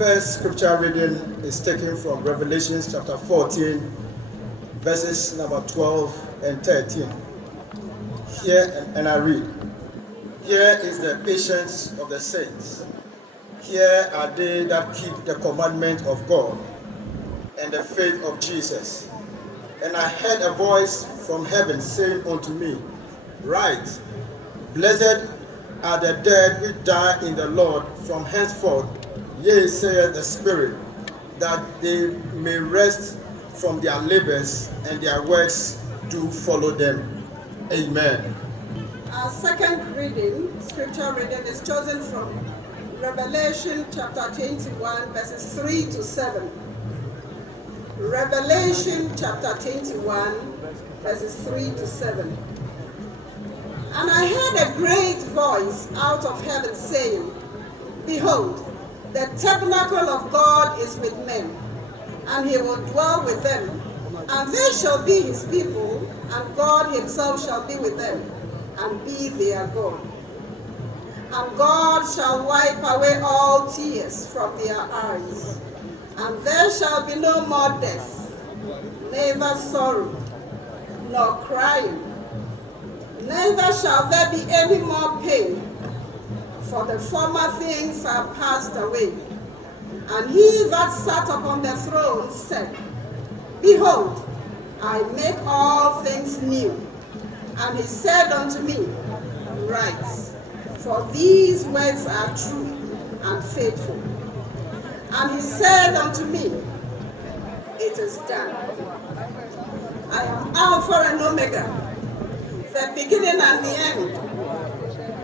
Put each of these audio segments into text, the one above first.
first scripture reading is taken from Revelation chapter 14, verses number 12 and 13. Here, and I read, "Here is the patience of the saints. Here are they that keep the commandment of God and the faith of Jesus. And I heard a voice from heaven saying unto me, Write, Blessed are the dead which die in the Lord from henceforth, yea, saith the Spirit, that they may rest from their labors, and their works do follow them. Amen." Our second scripture reading, is chosen from Revelation chapter 21, verses 3 to 7. Revelation chapter 21, verses 3 to 7. "And I heard a great voice out of heaven saying, Behold, the tabernacle of God is with men, and he will dwell with them, and they shall be his people, and God himself shall be with them, and be their God. And God shall wipe away all tears from their eyes, and there shall be no more death, neither sorrow, nor crying, neither shall there be any more pain, for the former things are passed away. And he that sat upon the throne said, Behold, I make all things new. And he said unto me, Write, for these words are true and faithful. And he said unto me, It is done. I am Alpha and Omega, the beginning and the end.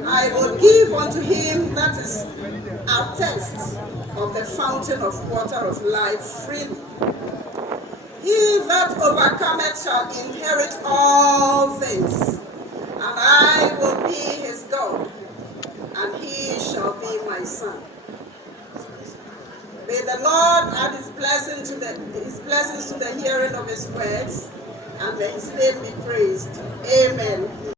I will give unto him that is athirst of the fountain of water of life freely. He that overcometh shall inherit all things, and I will be his God, and he shall be my son. May the Lord add his blessings to the hearing of his words, and may his name be praised. Amen.